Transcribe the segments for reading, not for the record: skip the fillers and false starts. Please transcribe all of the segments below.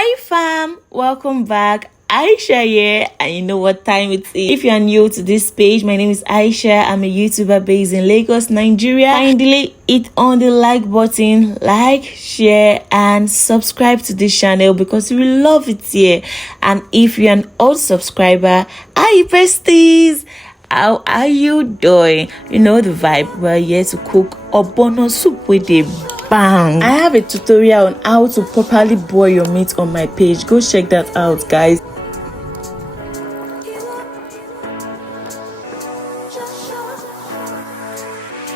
Hi fam, welcome back. Aisha here, and you know what time it is. If you are new to this page, my name is Aisha. I'm a YouTuber based in Lagos, Nigeria. Kindly hit on the like button, like, share, and subscribe to this channel because we love it here. And if you're an old subscriber, hi besties, how are you doing? You know the vibe. We're here to cook Ogbono soup with a bang. I have a tutorial on how to properly boil your meat on my page. Go check that out, guys.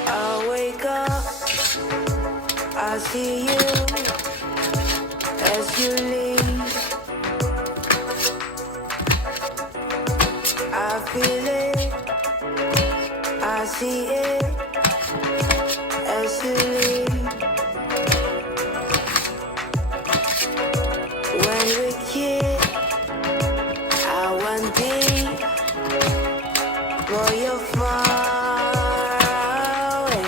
I wake up, I see you as you leave. I feel it, I see it as you leave. When we kiss, I want deep, but you're far away.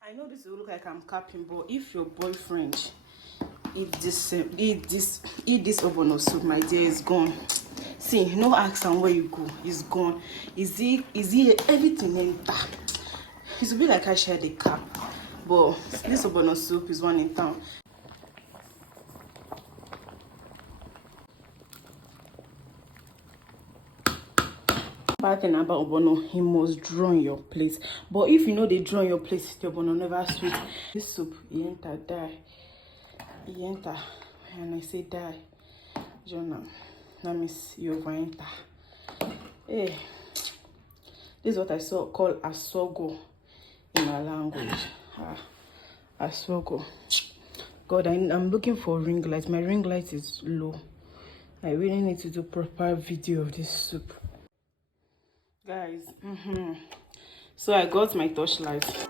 I know this will look like I'm capping, but if your boyfriend eat this ogbono soup, my dear, is gone. See, no ask am where you go, it's gone. Is he everything enter? It will be like I shared a cap, but this ogbono soup is one in town. Bad thing about ogbono, he must draw on your plate. But if you know they draw on your plate, the ogbono never sweet. This soup, he enter die. He enter, and I say die. Jonah, that means you over enter. Hey, This is what I saw called asogo in my language. Asogo. God, I'm looking for ring light. My ring light is low. I really need to do proper video of this soup, guys. So I got my torchlight.